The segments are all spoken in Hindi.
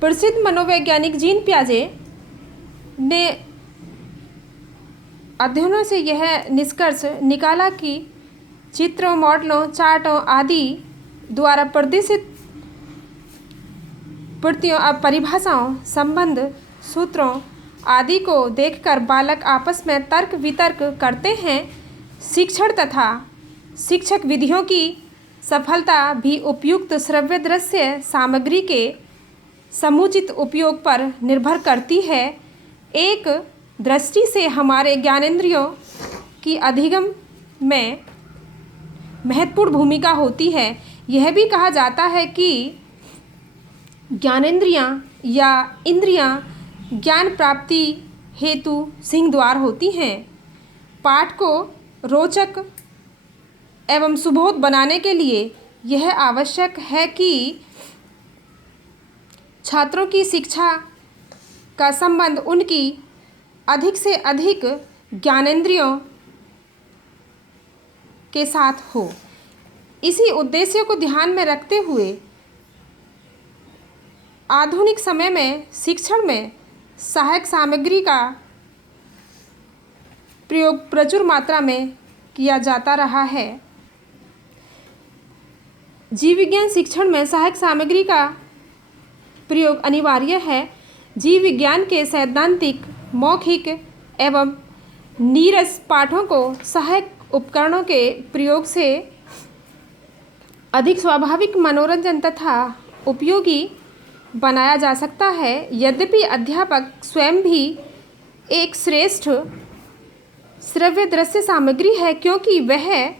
प्रसिद्ध मनोवैज्ञानिक जीन पियाजे ने अध्ययनों से यह निष्कर्ष निकाला कि चित्रों, मॉडलों, चार्टों आदि द्वारा प्रदर्शित प्रतीकों, परिभाषाओं, संबंध सूत्रों आदि को देखकर बालक आपस में तर्क वितर्क करते हैं। शिक्षण तथा शिक्षक विधियों की सफलता भी उपयुक्त श्रव्य दृश्य सामग्री के समुचित उपयोग पर निर्भर करती है। एक दृष्टि से हमारे ज्ञानेंद्रियों की अधिगम में महत्वपूर्ण भूमिका होती है। यह भी कहा जाता है कि ज्ञानेंद्रियां या इंद्रियां ज्ञान प्राप्ति हेतु सिंह द्वार होती हैं। पाठ को रोचक एवं सुबोध बनाने के लिए यह आवश्यक है कि छात्रों की शिक्षा का संबंध उनकी अधिक से अधिक ज्ञानेंद्रियों के साथ हो। इसी उद्देश्य को ध्यान में रखते हुए आधुनिक समय में शिक्षण में सहायक सामग्री का प्रयोग प्रचुर मात्रा में किया जाता रहा है। जीव विज्ञान शिक्षण में सहायक सामग्री का प्रयोग अनिवार्य है। जीव विज्ञान के सैद्धांतिक, मौखिक एवं नीरस पाठों को सहायक उपकरणों के प्रयोग से अधिक स्वाभाविक, मनोरंजन तथा उपयोगी बनाया जा सकता है। यद्यपि अध्यापक स्वयं भी एक श्रेष्ठ श्रव्य दृश्य सामग्री है, क्योंकि वह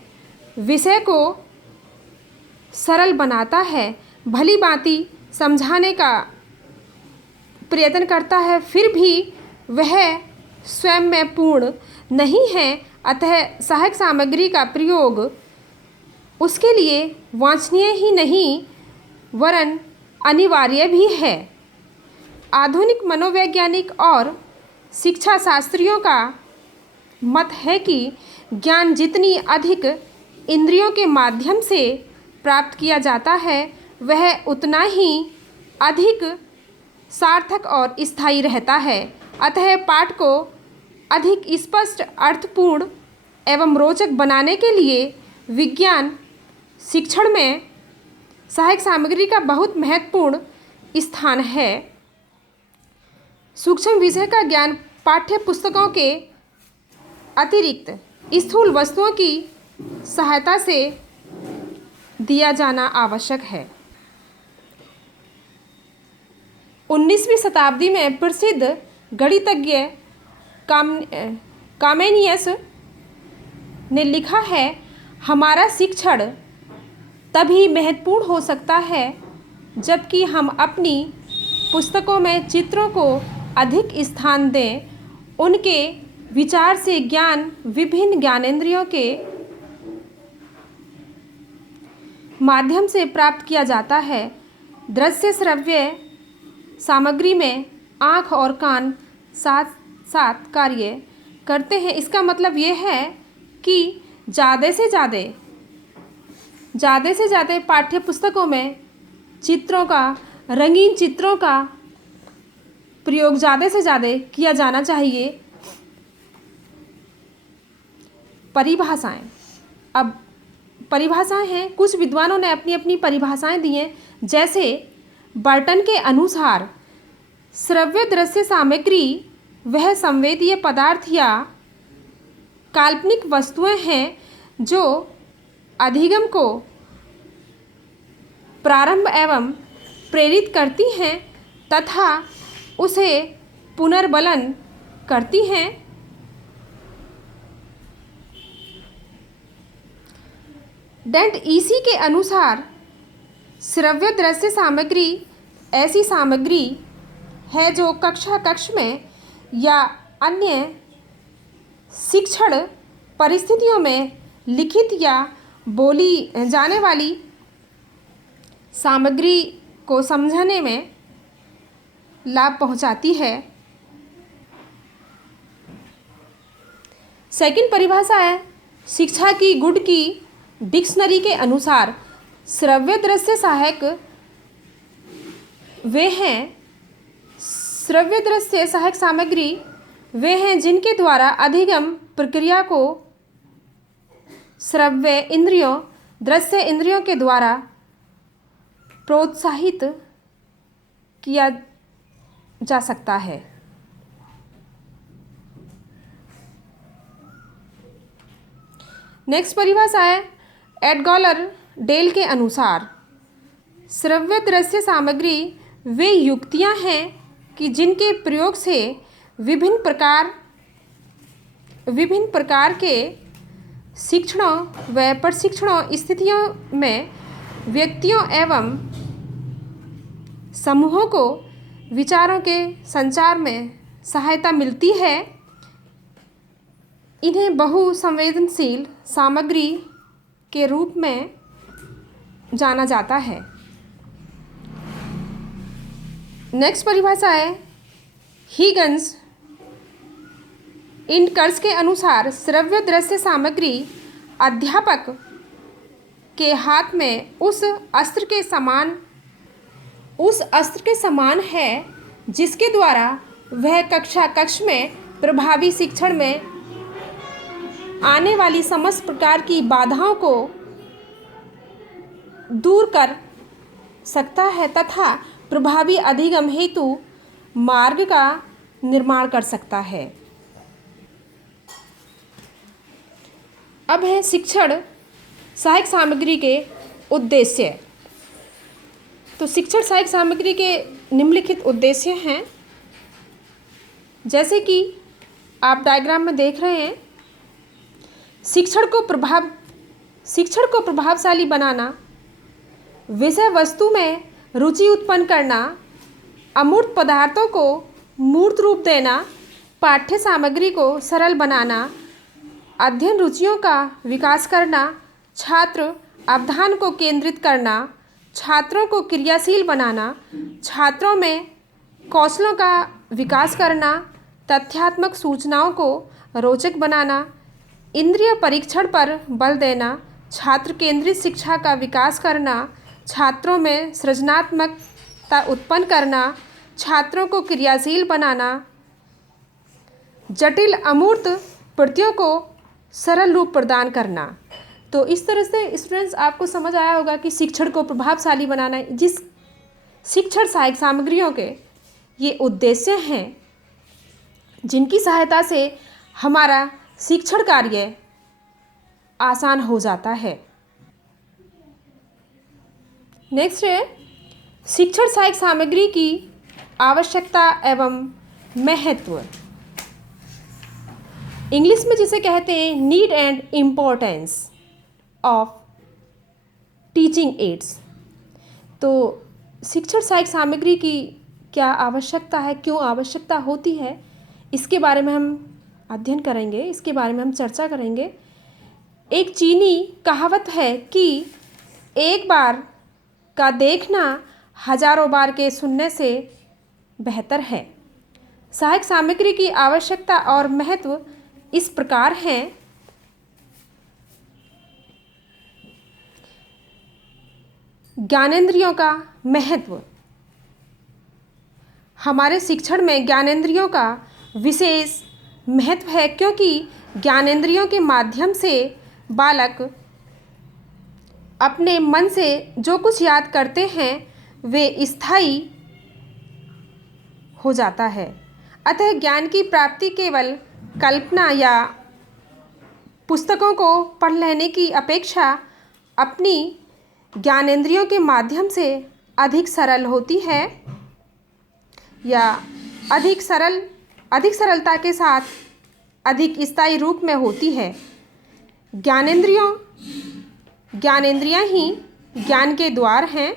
विषय को सरल बनाता है, भली भांति समझाने का प्रयत्न करता है, फिर भी वह स्वयं में पूर्ण नहीं है। अतः सहायक सामग्री का प्रयोग उसके लिए वांछनीय ही नहीं वरन अनिवार्य भी है। आधुनिक मनोवैज्ञानिक और शिक्षा शास्त्रियों का मत है कि ज्ञान जितनी अधिक इंद्रियों के माध्यम से प्राप्त किया जाता है, वह उतना ही अधिक सार्थक और स्थायी रहता है। अतः पाठ को अधिक स्पष्ट, अर्थपूर्ण एवं रोचक बनाने के लिए विज्ञान शिक्षण में सहायक सामग्री का बहुत महत्वपूर्ण स्थान है। सूक्ष्म विषय का ज्ञान पाठ्य पुस्तकों के अतिरिक्त स्थूल वस्तुओं की सहायता से दिया जाना आवश्यक है। 19वीं शताब्दी में प्रसिद्ध गणितज्ञ कामेनियस ने लिखा है, हमारा शिक्षण तभी महत्वपूर्ण हो सकता है जबकि हम अपनी पुस्तकों में चित्रों को अधिक स्थान दें। उनके विचार से ज्ञान विभिन्न ज्ञानेंद्रियों के माध्यम से प्राप्त किया जाता है। दृश्य श्रव्य सामग्री में आँख और कान साथ साथ कार्य करते हैं। इसका मतलब ये है कि ज़्यादा से ज़्यादा पाठ्य पुस्तकों में चित्रों का, रंगीन चित्रों का प्रयोग ज़्यादा से ज़्यादा किया जाना चाहिए। परिभाषाएं, अब परिभाषाएं हैं, कुछ विद्वानों ने अपनी अपनी परिभाषाएं दी हैं। जैसे बर्टन के अनुसार श्रव्य दृश्य सामग्री वह संवेदीय पदार्थ या काल्पनिक वस्तुएं हैं जो अधिगम को प्रारंभ एवं प्रेरित करती हैं तथा उसे पुनर्बलन करती हैं। डेंट ईसी के अनुसार श्रव्य दृश्य सामग्री ऐसी सामग्री है जो कक्ष में या अन्य शिक्षण परिस्थितियों में लिखित या बोली जाने वाली सामग्री को समझने में लाभ पहुंचाती है। सेकंड परिभाषा है शिक्षा की गुण की डिक्शनरी के अनुसार श्रव्य दृश्य सहायक वे हैं श्रव्य दृश्य सहायक सामग्री वे हैं जिनके द्वारा अधिगम प्रक्रिया को श्रव्य इंद्रियों दृश्य इंद्रियों के द्वारा प्रोत्साहित किया जा सकता है। नेक्स्ट परिभाषा है एडगॉलर डेल के अनुसार श्रव्य दृश्य सामग्री वे युक्तियां हैं कि जिनके प्रयोग से विभिन्न प्रकार के शिक्षणों व प्रशिक्षणों स्थितियों में व्यक्तियों एवं समूहों को विचारों के संचार में सहायता मिलती है। इन्हें बहुसंवेदनशील सामग्री के रूप में जाना जाता है। नेक्स्ट परिभाषा है हीगन्स इंडकर्स के अनुसार श्रव्य दृश्य सामग्री अध्यापक के हाथ में उस अस्त्र के समान है जिसके द्वारा वह कक्ष में प्रभावी शिक्षण में आने वाली समस्त प्रकार की बाधाओं को दूर कर सकता है तथा प्रभावी अधिगम हेतु मार्ग का निर्माण कर सकता है। अब है शिक्षण सहायक सामग्री के उद्देश्य। तो शिक्षण सहायक सामग्री के निम्नलिखित उद्देश्य हैं, जैसे कि आप डायग्राम में देख रहे हैं। शिक्षण को प्रभावशाली बनाना, विषय वस्तु में रुचि उत्पन्न करना, अमूर्त पदार्थों को मूर्त रूप देना, पाठ्य सामग्री को सरल बनाना, अध्ययन रुचियों का विकास करना, छात्र अवधान को केंद्रित करना, छात्रों को क्रियाशील बनाना, छात्रों में कौशलों का विकास करना, तथ्यात्मक सूचनाओं को रोचक बनाना, इंद्रिय परीक्षण पर बल देना, छात्र केंद्रित शिक्षा का विकास करना, छात्रों में सृजनात्मकता उत्पन्न करना, छात्रों को क्रियाशील बनाना, जटिल अमूर्त प्रत्ययों को सरल रूप प्रदान करना। तो इस तरह से स्टूडेंट्स आपको समझ आया होगा कि शिक्षण को प्रभावशाली बनाना जिस शिक्षण सहायक सामग्रियों के ये उद्देश्य हैं जिनकी सहायता से हमारा शिक्षण कार्य आसान हो जाता है। नेक्स्ट है शिक्षण सहायक सामग्री की आवश्यकता एवं महत्व। इंग्लिश में जिसे कहते हैं need and importance of teaching ads. तो शिक्षण सहायक सामग्री की क्या आवश्यकता है, क्यों आवश्यकता होती है, इसके बारे में हम अध्ययन करेंगे, इसके बारे में हम चर्चा करेंगे। एक चीनी कहावत है कि एक बार का देखना हजारों बार के सुनने से बेहतर है। सहायक सामग्री की आवश्यकता और महत्व इस प्रकार है। ज्ञानेंद्रियों का महत्व। हमारे शिक्षण में ज्ञानेंद्रियों का विशेष महत्व है, क्योंकि ज्ञानेंद्रियों के माध्यम से बालक अपने मन से जो कुछ याद करते हैं वे स्थायी हो जाता है। अतः ज्ञान की प्राप्ति केवल कल्पना या पुस्तकों को पढ़ लेने की अपेक्षा अपनी ज्ञानेंद्रियों के माध्यम से अधिक सरल होती है या अधिक सरलता के साथ अधिक स्थायी रूप में होती है। ज्ञानेंद्रियां ही ज्ञान के द्वार हैं।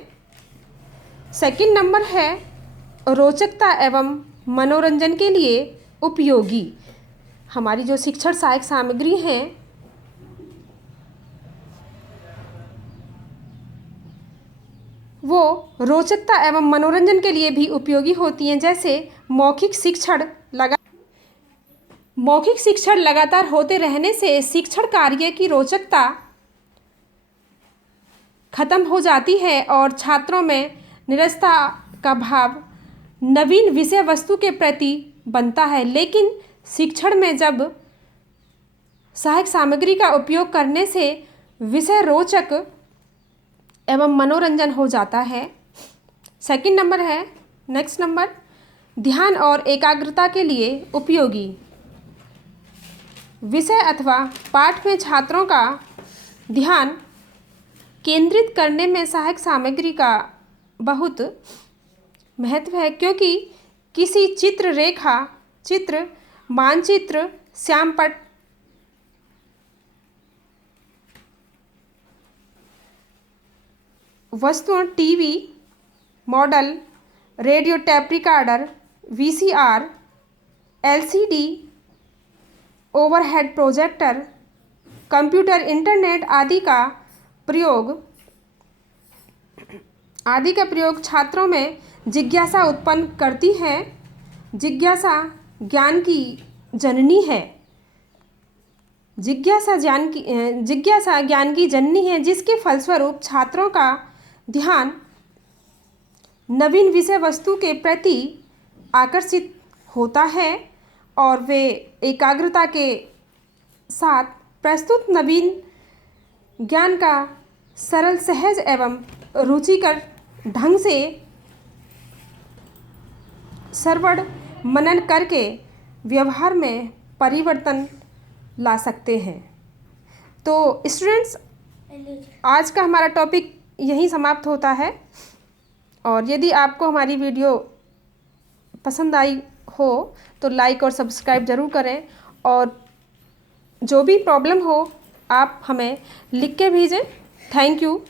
सेकंड नंबर है रोचकता एवं मनोरंजन के लिए उपयोगी। हमारी जो शिक्षण सहायक सामग्री हैं वो रोचकता एवं मनोरंजन के लिए भी उपयोगी होती हैं। जैसे मौखिक शिक्षण लगातार होते रहने से शिक्षण कार्य की रोचकता खत्म हो जाती है और छात्रों में निरस्ता का भाव नवीन विषय वस्तु के प्रति बनता है। लेकिन शिक्षण में जब सहायक सामग्री का उपयोग करने से विषय रोचक एवं मनोरंजन हो जाता है। सेकंड नंबर है, नेक्स्ट नंबर, ध्यान और एकाग्रता के लिए उपयोगी। विषय अथवा पाठ में छात्रों का ध्यान केंद्रित करने में सहायक सामग्री का बहुत महत्व है, क्योंकि किसी चित्र, रेखा चित्र, मानचित्र, श्यामपट्ट, वस्तुओं, TV model, radio tape recorder, VCR, LCD, overhead projector, computer, internet आदि का प्रयोग छात्रों में जिज्ञासा उत्पन्न करती है। जिज्ञासा ज्ञान की जननी है। जिज्ञासा ज्ञान की जननी है, जिसके फलस्वरूप छात्रों का ध्यान नवीन विषय वस्तु के प्रति आकर्षित होता है और वे एकाग्रता के साथ प्रस्तुत नवीन ज्ञान का सरल, सहज एवं रुचिकर ढंग से श्रवण मनन करके व्यवहार में परिवर्तन ला सकते हैं। तो स्टूडेंट्स, आज का हमारा टॉपिक यहीं समाप्त होता है। और यदि आपको हमारी वीडियो पसंद आई हो तो लाइक और सब्सक्राइब ज़रूर करें, और जो भी प्रॉब्लम हो आप हमें लिख के भेजें। Thank you.